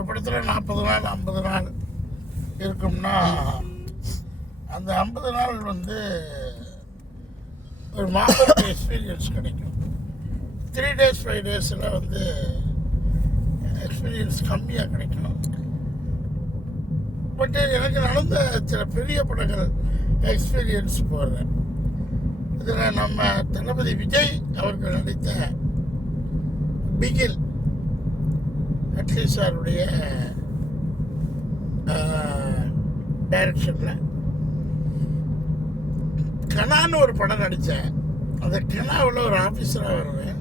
ஒரு படத்தில் 40 நாள் 50 நாள் இருக்கும்னா அந்த 50 நாள் வந்து ஒரு மாபெரும் எக்ஸ்பீரியன்ஸ் கிடைக்கும். 3 days 5 days வந்து எக்ஸ்பீரியன்ஸ் கம்மியாக கிடைக்கும். பட் எனக்கு நடந்த சில பெரிய படங்கள் எக்ஸ்பீரியன்ஸ் போடுறேன். இதில் நம்ம தளபதி விஜய் அவர்கள் நடித்த பிகில் அட்லி சாருடைய டைரக்ஷனில் கனான்னு ஒரு படம் நடித்தேன். அந்த கனாவில் ஒரு ஆஃபீஸராக வருவேன்.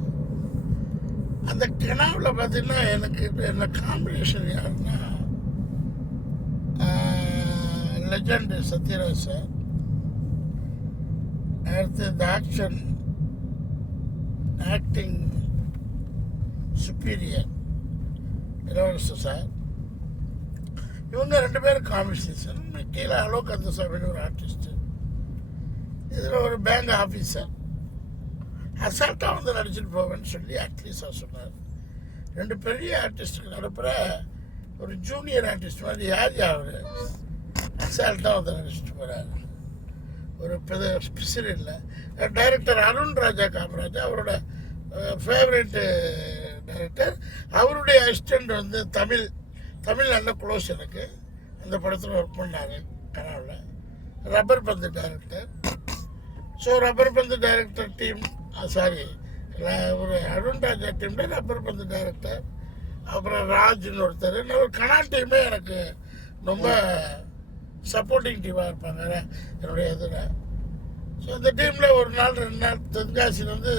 அந்த கனாவில் பார்த்தீங்கன்னா எனக்கு என்ன காம்பினேஷன் யாருன்னா லெஜண்ட் சத்யராஜ் சார், அடுத்து இந்த ஆக்டிங் சுப்பீரியர் இளவரசர் சார், இவங்க 2 பேரும் காம்பினேஷன். கீழே அலோக் கந்தசாமின்னு ஒரு ஆர்டிஸ்ட்டு, இதில் ஒரு பேங்க் ஆஃபீஸர். அசால்ட்டாக வந்து நடிச்சுட்டு போவேன்னு சொல்லி அட்லி சார் சொன்னார். 2 பெரிய ஆர்டிஸ்ட்டுக்கு நடுப்புற ஒரு ஜூனியர் ஆர்டிஸ்ட் மாதிரி யார் அவர் அசால்ட்டாக வந்து நடிச்சுட்டு போகிறாரு. ஒரு பிசிறு இல்லை. டைரக்டர் அருண் ராஜா காமராஜா அவரோட ஃபேவரட் டைரக்டர். அவருடைய அசிஸ்டண்ட் வந்து தமிழ் நல்ல க்ளோஸ் எனக்கு. அந்த படத்தில் ஒர்க் பண்ணார் கனவில். ரப்பர் பந்து டைரக்டர். ஸோ ரப்பர் பந்து டைரக்டர் டீம் ஒரு அருண் ராஜா டீமில் ரப்பர் பந்து டைரக்டர், அப்புறம் ராஜ்னு ஒருத்தர். ஒரு கனா டீமே எனக்கு ரொம்ப சப்போர்ட்டிங் டீமாக இருப்பாங்க என்னுடைய இதில். ஸோ அந்த டீமில் ஒரு நாள் 2 நாள் தென்காசிலேருந்து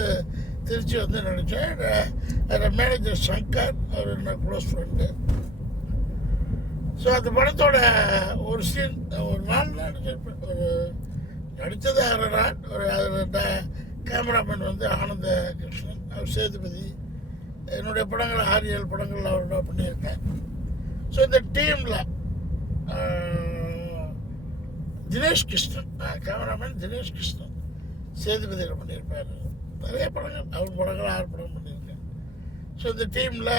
திருச்சி வந்து நடித்தேன். மேனேஜர் சங்கர், அவர் என்ன க்ளோஸ் ஃப்ரெண்டு. ஸோ அந்த படத்தோட ஒரு சீன் ஒரு நாள் நடிச்சிருப்பேன். ஒரு நடித்தது 6 நாள். ஒரு அதில் கேமராமேன் வந்து ஆனந்த கிருஷ்ணன், அவர் சேதுபதி. என்னுடைய படங்கள் 6-7 படங்கள் அவரோட பண்ணியிருக்கேன். ஸோ இந்த டீமில் தினேஷ் கிருஷ்ணன், கேமராமேன் தினேஷ் கிருஷ்ணன் சேதுபதியில் பண்ணியிருப்பார். நிறைய படங்கள் அவர் படங்கள் 6 படம் பண்ணியிருக்கேன். ஸோ இந்த டீமில்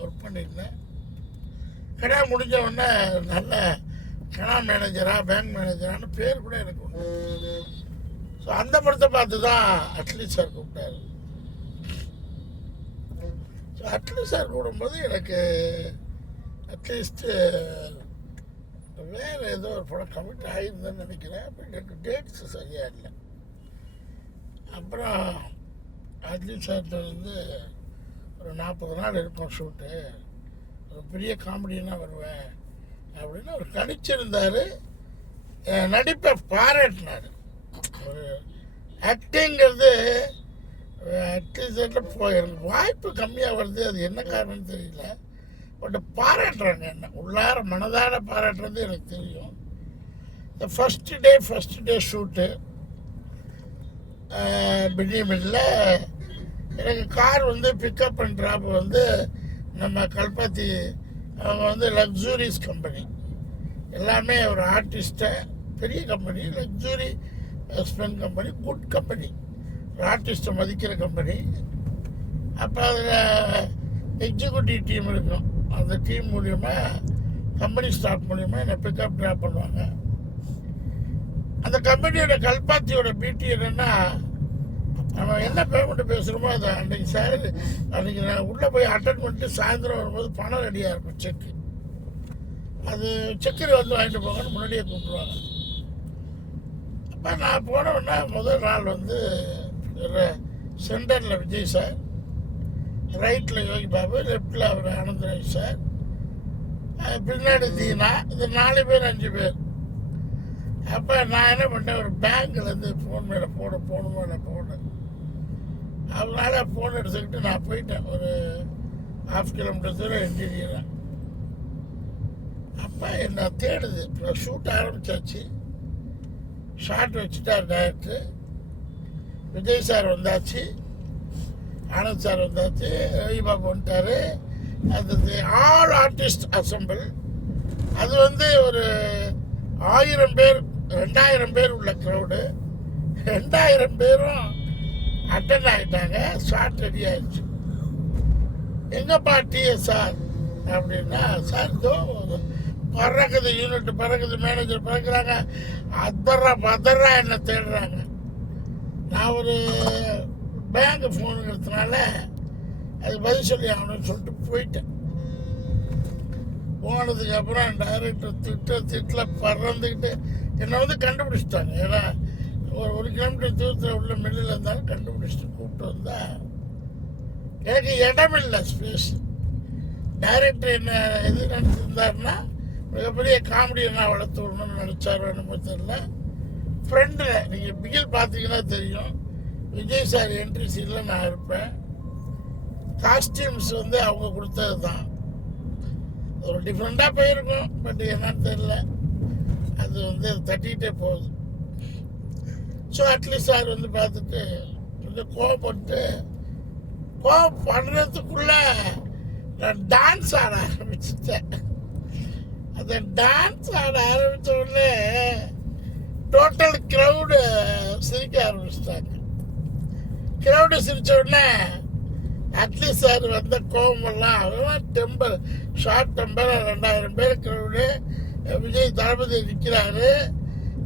ஒர்க் பண்ணியிருந்தேன். கடை முடிஞ்ச உடனே நல்ல கனா மேனேஜரா பேங்க் மேனேஜரான்னு பேர் கூட எனக்கு உண்டு. ஸோ அந்த படத்தை பார்த்து தான் அட்லி சார் கூப்பிட்டாரு. ஸோ அட்லி சார் கூடும்போது எனக்கு அட்லீஸ்ட்டு வேறு ஏதோ ஒரு படம் கமிட் ஆகிருந்தேன்னு நினைக்கிறேன். அப்போ எனக்கு டேட்ஸ் சரியாக இல்லை. அப்புறம் அட்லி சார்கிட்ட வந்து ஒரு 40 நாள் இருக்கும் ஷூட்டு, ஒரு பெரிய காமெடினா வருவேன் அப்படின்னு அவர் கணிச்சிருந்தார். நடிப்பை பாராட்டினார். ஒரு ஆக்டிங்கிறது அட்லி சார்ட்டில் எனக்கு வாய்ப்பு கம்மியாக வருது. அது என்ன காரணம்னு தெரியல. பட் பாராட்டுறாங்க, என்ன உள்ளார மனதார பாராட்டுறது எனக்கு தெரியும். இந்த ஃபஸ்ட்டு டே ஷூட்டு பிடிமில்ல எனக்கு கார் வந்து பிக்கப் அண்ட் ட்ராப் வந்து நம்ம கல்பாத்தி, அவங்க வந்து லக்ஸூரிஸ் கம்பெனி, எல்லாமே ஒரு ஆர்டிஸ்ட்டை பெரிய company, luxury spend company, good company, ஒரு ஆர்டிஸ்ட்டை மதிக்கிற கம்பெனி. அப்போ அதில் எக்ஸிக்யூட்டிவ் டீம் இருக்கும். அந்த டீம் மூலிமா கம்பெனி ஸ்டாஃப் மூலிமா என்னை பிக்கப் ட்ராப் பண்ணுவாங்க. அந்த கம்பெனியோட கல்பாத்தியோட பியூட்டி என்னென்னா, நம்ம என்ன பேமெண்ட்டு பேசுகிறோமோ அதை அன்றைக்கி சேலரி அன்றைக்கி நான் உள்ளே போய் அட்டன் பண்ணிட்டு சாயந்தரம் வரும்போது பணம் ரெடியாக இருக்கும். செக்கு, அது செக்கில் வந்து வாங்கிட்டு போங்கன்னு முன்னாடியே கூப்பிடுவாங்க. அப்போ நான் போனோன்னா முதல் நாள் வந்து சென்டரில் விஜய் சார், ரைட்டில் யோகி பாபு, லெஃப்டில் அவர் ஆனந்தராஜ் சார், பின்னாடி தீனா, இது 4 பேர் 5 பேர். அப்போ நான் என்ன பண்ணேன், ஒரு பேங்க்லேருந்து ஃபோன் மேலே போனேன். அதனால ஃபோன் எடுத்துக்கிட்டு நான் போயிட்டேன். ஒரு 1/2 கிலோமீட்டர் தூரம் இன்டீரியராக. அப்போ என்ன தேடுது. இப்போ ஷூட் ஆரம்பித்தாச்சு. ஷார்ட் வச்சுட்டார் டைரக்டர். விஜய் சார் வந்தாச்சு, ஆனந்த் சார் வந்தாச்சு, ரவி பாபு வந்துட்டார். அது ஆல் ஆர்டிஸ்ட் அசம்பிள். அது வந்து ஒரு 1000 பேர் 2000 பேர் உள்ள க்ரௌடு. 2000 பேரும் அட்டன் ஆகிட்டாங்க. ஷார்ட் ரெடி ஆயிடுச்சு. எங்கப்பா டிஎஸ்ஆர் அப்படின்னா சார் இதோ பறக்குது யூனிட் பறக்குது மேனேஜர் பறக்குறாங்க, பதறா என்ன தேடுறாங்க. நான் ஒரு பேங்க் ஃபோனுங்கிறதுனால அது பதில் சொல்லி ஆகணும்னு சொல்லிட்டு போயிட்டேன். போனதுக்கு அப்புறம் டைரக்டர் திட்டில் பறந்துக்கிட்டு என்னை வந்து கண்டுபிடிச்சிட்டாங்க. ஏன்னா ஒரு கிலோமீட்டர் தூரத்தில் உள்ள மில்லில் இருந்தாலும் கண்டுபிடிச்சிட்டு கூப்பிட்டு வந்தா எனக்கு இடம் இல்லை, ஸ்பேஸ். டைரக்டர் என்ன எது நினச்சிருந்தாருன்னா மிகப்பெரிய காமெடியை நான் வளர்த்து விடணும்னு நினச்சாரோ என்னமோ தெரியல. ஃப்ரெண்டில் நீங்கள் பிகில் பார்த்தீங்கன்னா தெரியும், விஜய் சார் என்ட்ரி சீனில் நான் இருப்பேன். காஸ்டியூம்ஸ் வந்து அவங்க கொடுத்தது தான், ஒரு டிஃப்ரெண்ட்டாக போயிருக்கும். பட் என்னன்னு தெரியல, அது வந்து தட்டிகிட்டே போகுது. ஸோ அட்லீஸ்ட் சார் வந்து பார்த்துட்டு கொஞ்சம் கோவப்படுறதுக்குள்ள நான் டான்ஸ் ஆட ஆரம்பிச்சிட்டேன். அந்த டான்ஸ் ஆட ஆரம்பித்த உடனே டோட்டல் க்ரௌடு சிரிக்க ஆரம்பிச்சிட்டாங்க. க்ரௌடு சிரித்த உடனே அட்லீஸ்ட் சார் வந்த கோபமெல்லாம் அதெல்லாம் டெம்பர் ஷார்ட் டெம்பர் 2000 பேர் க்ரௌடு. விஜய் தளபதி நிற்கிறாரு,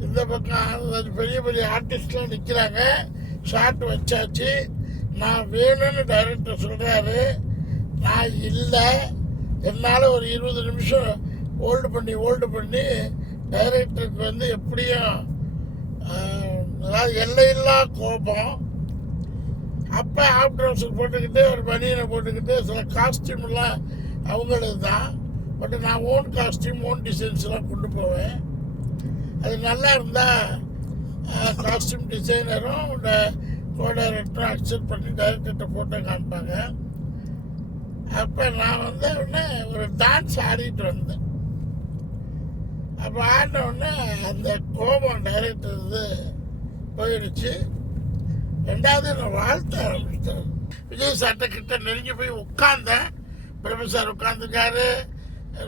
இந்த பக்கம் பெரிய பெரிய ஆர்டிஸ்ட்லாம் நிற்கிறாங்க. ஷார்ட் வச்சாச்சு. நான் வேணும்னு டைரக்டர் சொல்கிறாரு, நான் இல்லை. என்னால் ஒரு 20 நிமிஷம் ஹோல்டு பண்ணி டைரக்டருக்கு வந்து எப்படியும் அதாவது எல்லையில்லா கோபம். அப்போ ஆப்டர்ஸுக்கு போட்டுக்கிட்டு ஒரு பனியனை போட்டுக்கிட்டு சில காஸ்டியூம்லாம் அவங்களது தான். பட் நான் ஓன் காஸ்டியூம் ஓன் டிசைன்ஸ்லாம் கொண்டு போவேன். அது நல்லா இருந்தால் காஸ்டியூம் டிசைனரும் கோ-டைரக்டரும் அக்செப்ட் பண்ணி டைரக்டர்கிட்ட ஃபோட்டோ காமிப்பாங்க. அப்போ நான் வந்து உடனே ஒரு டான்ஸ் ஆடிட்டு வந்தேன். அப்போ ஆடின உடனே அந்த கோபம் டைரக்டர் இது போயிடுச்சு. ரெண்டாவது நான் வாழ்த்த ஆரம்பிச்சிட்டேன். விஜய் சார்கிட்ட கிட்ட நெருங்கி போய் உட்காந்தேன். பிரபு சார் உட்காந்துருக்காரு,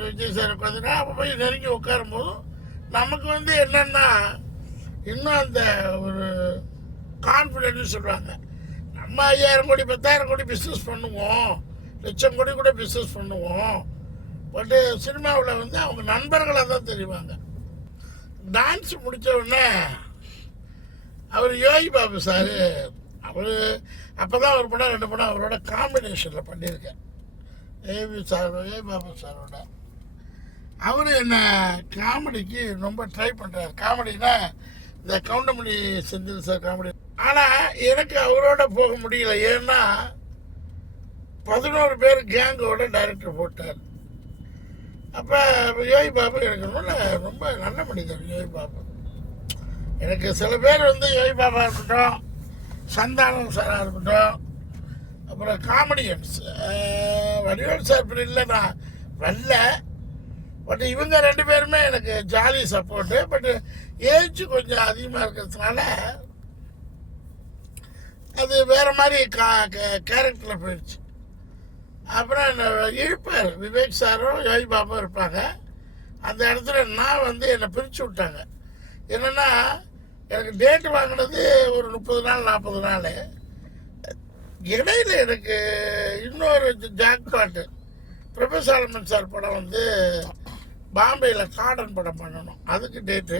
விஜய் சார் உட்காந்துருக்கா. அப்போ போய் நெருங்கி உட்காரும் போதும் நமக்கு வந்து என்னென்னா இன்னும் அந்த ஒரு கான்ஃபிடென்ட்னு சொல்லுவாங்க. நம்ம 5000 கோடி 10,000 கோடி பிஸ்னஸ் பண்ணுவோம், லட்சம் கோடி கூட பிஸ்னஸ் பண்ணுவோம். பட்டு சினிமாவில் வந்து அவங்க நண்பர்களாக தான் தெரிவாங்க. டான்ஸ் முடித்த உடனே அவர் யோகி பாபு சார், அவர் அப்போ தான் ஒரு படம் 2 படம் அவரோட காம்பினேஷனில் பண்ணியிருக்கேன். யோகி பாபு சாரோட அவர் என்ன காமெடிக்கு ரொம்ப ட்ரை பண்ணுறாரு. காமெடினா இந்த கவுண்டமணி செந்தில் சார் காமெடி. ஆனால் எனக்கு அவரோட போக முடியல. ஏன்னா 11 பேர் கேங்கோட டைரக்டர் போட்டார். அப்போ யோகி பாபு எனக்கு ரொம்ப நல்ல மனிதர். யோகி பாபு எனக்கு சில பேர் வந்து யோகி பாபா இருக்கட்டும், சந்தானம் சாராக இருக்கட்டும், அப்புறம் காமெடியன்ஸ் வடிவேல் சார் இப்படி இல்லை, நான் வரல. பட் இவங்க 2 பேருமே எனக்கு ஜாலி சப்போர்ட்டு. பட் ஏஜ் கொஞ்சம் அதிகமாக இருக்கிறதுனால அது வேறு மாதிரி கேரக்டரில் போயிடுச்சு. அப்புறம் இழுப்பார் விவேக் சாரும் யோகி பாபும் இருப்பாங்க. அந்த இடத்துல நான் வந்து என்னை பிரித்து விட்டாங்க. என்னென்னா எனக்கு டேட் வாங்கினது ஒரு 30 நாள் 40 நாள். இடையில எனக்கு இன்னொரு ஜாக்பாட்டு பிரபு சாலமன் சார் படம் வந்து பாம்பேயில் கார்டன் படம் பண்ணணும், அதுக்கு டேட்டு.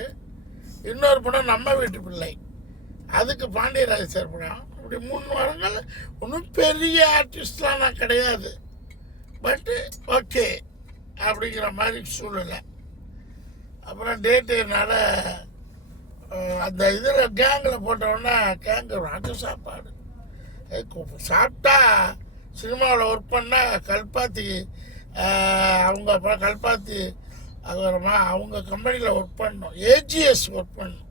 இன்னொரு படம் நம்ம வீட்டு பிள்ளை, அதுக்கு பாண்டியராஜ் சார் படம். அப்படி 3 வாரங்கள். ஒன்றும் பெரிய ஆர்டிஸ்ட்லாம் நான் கிடையாது, பட்டு ஓகே அப்படிங்கிற மாதிரி சூழ்நிலை. அப்புறம் டேட்டு என்னால் அந்த இதில் கேங்கில் போட்டோன்னா கேங்கு ராஜ சாப்பாடு சாப்பிட்டா. சினிமாவில் ஒர்க் பண்ணால் கல்பாத்தி அவங்க அப்புறம் கல்பாத்தி அப்புறமா அவங்க கம்பெனியில் ஒர்க் பண்ணோம். ஏஜிஎஸ் ஒர்க் பண்ணோம்.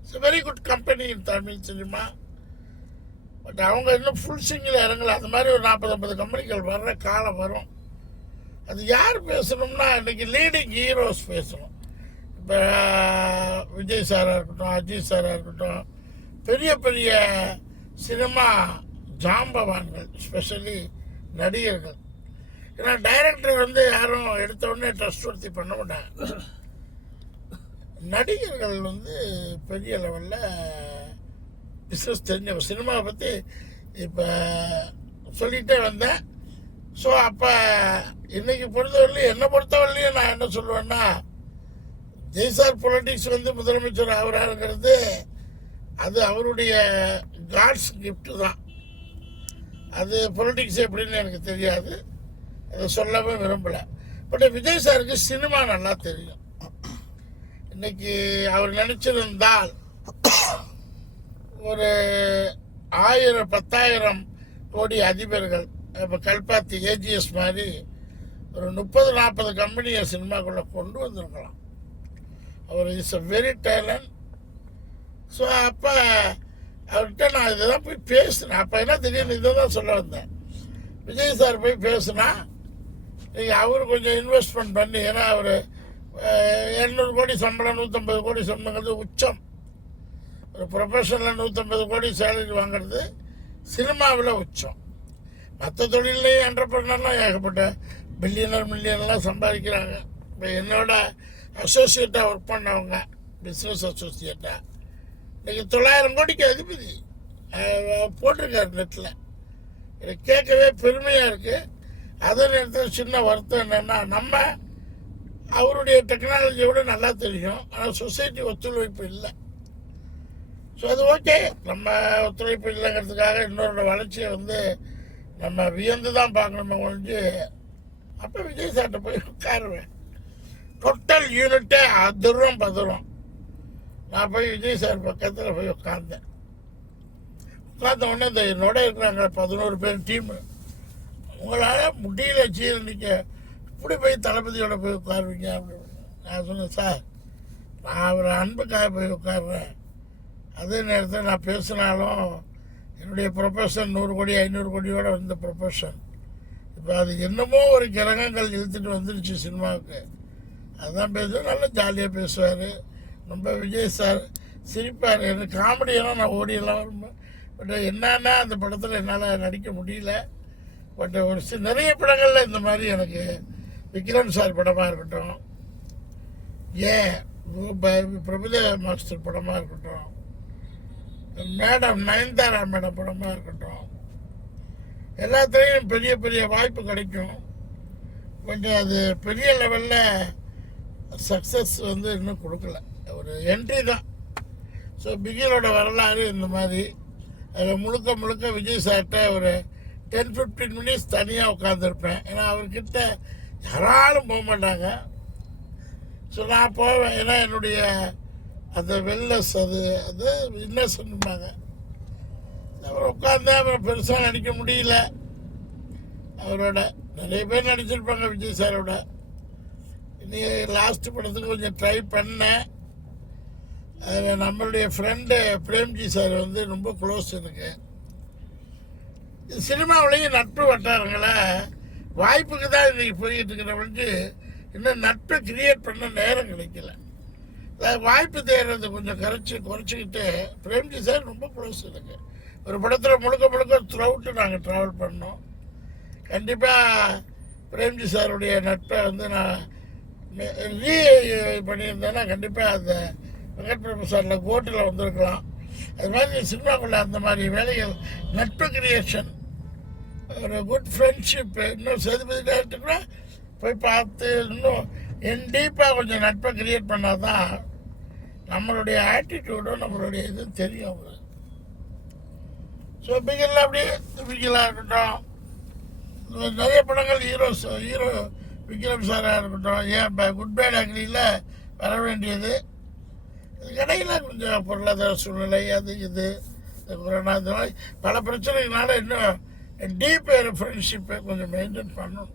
It's very good company in Tamil cinema. But அவங்க இன்னும் ஃபுல் சிங்கில் இறங்கல. அந்த மாதிரி ஒரு 40-50 கம்பெனிகள் வர்ற காலம் வரும். அது யார் பேசணும்னா இன்றைக்கி லீடிங் ஹீரோஸ் பேசணும். இப்போ விஜய் சாராக இருக்கட்டும், அஜித் சாராக இருக்கட்டும், பெரிய பெரிய சினிமா ஜாம்பவான்கள், ஸ்பெஷலி நடிகர்கள். ஏன்னா டைரக்டர் வந்து யாரும் எடுத்த உடனே ட்ரஸ்ட் வர்த்தி பண்ண மாட்டாங்க. நடிகர்கள் வந்து பெரிய லெவலில் பிஸ்னஸ் தெரிஞ்ச சினிமாவை பற்றி இப்போ சொல்லிகிட்டே வந்தேன். ஸோ அப்போ இன்னைக்கு பொறுத்தவரையிலையும் என்னை பொறுத்தவரையிலையும் நான் என்ன சொல்லுவேன்னா, ஜெய்சார் பொலிட்டிக்ஸ் வந்து முதலமைச்சர் ஆகிறாருங்கிறது அது அவருடைய காட்ஸ் கிஃப்ட் தான். அது பொலிட்டிக்ஸ் எப்படின்னு எனக்கு தெரியாது, அதை சொல்லவே விரும்பலை. பட் விஜய் சாருக்கு சினிமா நல்லா தெரியும். இன்னைக்கு அவர் நினச்சிருந்தால் ஒரு 1000-10,000 கோடி அதிபர்கள், இப்போ கல்பாத்தி ஏஜிஎஸ் மாதிரி ஒரு 30-40 கம்பெனியை சினிமாக்குள்ளே கொண்டு வந்திருக்கலாம். அவர் is a very talent. So அப்போ அவர்கிட்ட நான் இதை தான் போய் பேசினேன். அப்போ என்ன திடீர்னு இதை தான் சொல்ல வந்தேன். விஜய் சார் போய் பேசுனா நீங்கள் அவர் கொஞ்சம் இன்வெஸ்ட்மெண்ட் பண்ணி, ஏன்னா அவர் 200 கோடி சம்பளம் 150 கோடி சம்பளங்கிறது உச்சம். ஒரு ப்ரொஃபஷனில் 150 கோடி சேலரி வாங்குறது சினிமாவில் உச்சம். மற்ற தொழிலையும் என்டர்பிரனர்லாம் ஏகப்பட்ட மில்லியனர்லாம் சம்பாதிக்கிறாங்க. இப்போ என்னோட அசோசியேட்டாக ஒர்க் பண்ணவங்க, பிஸ்னஸ் அசோசியேட்டாக, இன்றைக்கி 900 கோடிக்கு அதிபதி போட்டிருக்காரு நெட்டில். எனக்கு கேட்கவே பெருமையாக இருக்குது. அதே நேரத்தில் சின்ன வருத்தம் என்னென்னா, நம்ம அவருடைய டெக்னாலஜியோட நல்லா தெரியும், ஆனால் சொசைட்டி ஒத்துழைப்பு இல்லை. ஸோ அது ஓகே, நம்ம ஒத்துழைப்பு இல்லைங்கிறதுக்காக இன்னொரு வளர்ச்சியை வந்து நம்ம வியந்து தான் பார்க்கணுமே ஒழிஞ்சு. அப்போ விஜய் சார்ட்ட போய் உட்காருவேன். டோட்டல் யூனிட்டே அதிரும் பதறும். நான் போய் விஜய் சார் பக்கத்தில் போய் உட்கார்ந்த உடனே இந்த என்னோட இருக்கிறாங்க 11 பேர் டீமு, உங்களால் முடியல ஜீரணிக்க, இப்படி போய் தளபதியோட போய் உட்காருவீங்க அப்படின்னு. நான் சொன்னேன், சார் நான் அவர் அன்புக்காக போய் உட்காருறேன். அதே நேரத்தில் நான் பேசினாலும் என்னுடைய ப்ரொஃபஷன் 100 கோடி 500 கோடியோட வந்த ப்ரொஃபஷன். இப்போ அது என்னமோ ஒரு கிரகங்கள் இழுத்துட்டு வந்துடுச்சு சினிமாவுக்கு. அதுதான் பேசுவேன். நல்லா ஜாலியாக பேசுவார். ரொம்ப விஜய் சார் சிரிப்பார். எனக்கு காமெடியெல்லாம் நான் ஓடியெல்லாம் வரும்போது, பட் என்னன்னா அந்த படத்தில் என்னால் நடிக்க முடியல. பட் ஒரு நிறைய படங்களில் இந்த மாதிரி எனக்கு விக்ரம் சார் படமாக இருக்கட்டும், பிரபுதேவா மாஸ்டர் படமாக இருக்கட்டும், மேடம் நயன்தாரா மேடம் படமாக இருக்கட்டும், எல்லாத்துலேயும் பெரிய பெரிய வாய்ப்பு கிடைக்கும். கொஞ்சம் அது பெரிய லெவலில் சக்ஸஸ் வந்து இன்னும் கொடுக்கல, ஒரு என்ட்ரி தான். ஸோ பிகிலோட வரலாறு இந்த மாதிரி. அதில் முழுக்க விஜய் சார்கிட்ட ஒரு 10-15 மினிட்ஸ் தனியாக உட்காந்துருப்பேன். ஏன்னா அவர்கிட்ட யாராலும் போக மாட்டாங்க. ஸோ நான் போவேன். ஏன்னா என்னுடைய அந்த வெல்னஸ், அது இன்னசென்ட்பாங்க. அப்புறம் உட்காந்தேன். அப்புறம் பெருசாக நடிக்க முடியல அவரோட. நிறைய பேர் நடிச்சிருப்பாங்க விஜய் சாரோட. இனி லாஸ்ட் படத்துக்கு கொஞ்சம் ட்ரை பண்ணேன். அதில் நம்மளுடைய ஃப்ரெண்டு பிரேம்ஜி சார் வந்து ரொம்ப க்ளோஸ் எனக்கு. சினிமாவிலேயும் நட்பு வட்டாரங்களை வாய்ப்புக்கு தான் இன்றைக்கி போய்கிட்டு இருக்கிறவங்களுக்கு இன்னும் நட்பை கிரியேட் பண்ண நேரம் கிடைக்கல. அதாவது வாய்ப்பு தேடுறது கொஞ்சம் குறைச்சிக்கிட்டு பிரேம்ஜி சார் ரொம்ப க்ளோஸ் எனக்கு. ஒரு படத்தில் முழுக்க த்ரூஅவுட்டு நாங்கள் ட்ராவல் பண்ணோம். கண்டிப்பாக பிரேம்ஜி சாருடைய நட்பை வந்து நான் பண்ணியிருந்தேன்னா கண்டிப்பாக அந்த வெங்கட் பிரபு சாரில் கோட்டில் வந்திருக்கலாம். அது மாதிரி சினிமாக்குள்ள அந்த மாதிரி வேலைகள், நட்பு கிரியேஷன், ஒரு குட் ஃப்ரெண்ட்ஷிப்பு, இன்னும் சேதுபதி டேரக்டர் கூட போய் பார்த்து இன்னும் டீப்பாக கொஞ்சம் நட்பை கிரியேட் பண்ணால் தான் நம்மளுடைய ஆட்டிடியூடும் நம்மளுடைய இதுவும் தெரியும் அவங்களுக்கு. ஸோ பிகில் அப்படியே பிகிலாக இருக்கட்டும், நிறைய படங்கள் ஹீரோ விக்ரம் சாராக இருக்கட்டும், ஏன் குட் பேட் அக்ரியில் வர வேண்டியது. இடையில் கொஞ்சம் பொருளாதார சூழ்நிலை, அது இது கொரோனா, இந்த மாதிரி பல பிரச்சனைகளால் இன்னும் டீப் ஃப்ரெண்ட்ஷிப்பை கொஞ்சம் மெயின்டைன் பண்ணணும்.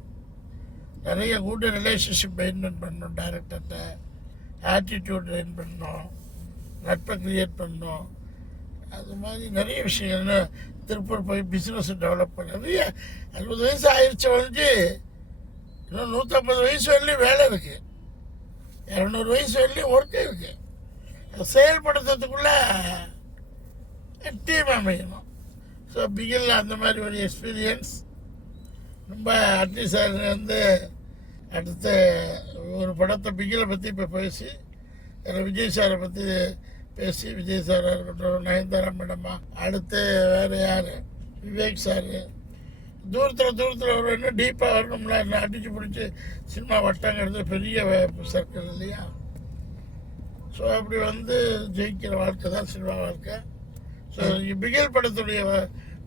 நிறைய குட் ரிலேஷன்ஷிப் மெயின்டைன் பண்ணணும். டைரக்டர்கிட்ட ஆட்டிடியூட் ட்ரெயின் பண்ணணும், நட்பை க்ரியேட் பண்ணணும். அது மாதிரி நிறைய விஷயங்கள். திருப்பூர் போய் பிஸ்னஸ் டெவலப் பண்ண நிறைய 60 வயசு ஆயிடுச்சு வந்து இன்னும் 150 வயசு வரலையும் வேலை இருக்குது, 200 வயசு வரலையும் ஒர்க்கு இருக்குது. செயல்படுத்துறதுக்குள்ளே டீம் அமையணும். ஸோ பிகில் அந்த மாதிரி ஒரு எக்ஸ்பீரியன்ஸ் ரொம்ப. அட்லி சார் வந்து அடுத்த ஒரு படத்தை பிகிலை பற்றி இப்போ பேசி, விஜய் சாரை பற்றி பேசி, விஜய் சாராக இருக்கட்டும், நயன்தாரா மேடமா, அடுத்து வேறு யார், விவேக் சார், தூரத்தில் ஒரு இன்னும் டீப்பாக வரணும்ல, இன்னும் அடித்து பிடிச்சி சினிமா வட்டாங்கிறது பெரிய சர்க்கிள் இல்லையா? ஸோ அப்படி வந்து ஜெயிக்கிற வாழ்க்கை தான் சினிமா வாழ்க்கை. ஸோ பிகில் படத்துடைய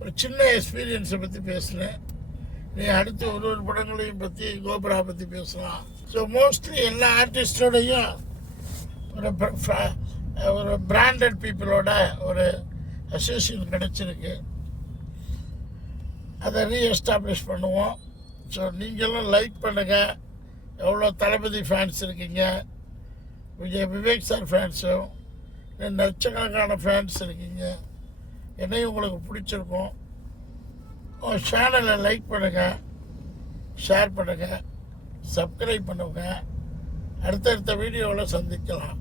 ஒரு சின்ன எக்ஸ்பீரியன்ஸை பற்றி பேசுனேன். நீ அடுத்து ஒரு படங்களையும் பற்றி கோபுரா பற்றி பேசலாம். ஸோ மோஸ்ட்லி எல்லா ஆர்டிஸ்டோடையும் ஒரு பிராண்டட் பீப்புளோட ஒரு அசோசியேஷன் கிடச்சிருக்கு. அதை ரீஎஸ்டாப்ளிஷ் பண்ணுவோம். ஸோ நீங்களும் லைக் பண்ணுங்கள். எவ்வளோ தளபதி ஃபேன்ஸ் இருக்கீங்க, விவேக் சார் ஃபேன்ஸும் லட்சக்கணக்கான ஃபேன்ஸ் இருக்கீங்க. என்னையும் உங்களுக்கு பிடிச்சிருக்கும். சேனலை லைக் பண்ணுங்கள், ஷேர் பண்ணுங்கள், சப்ஸ்கிரைப் பண்ணுங்கள். அடுத்தடுத்த வீடியோவில் சந்திக்கலாம்.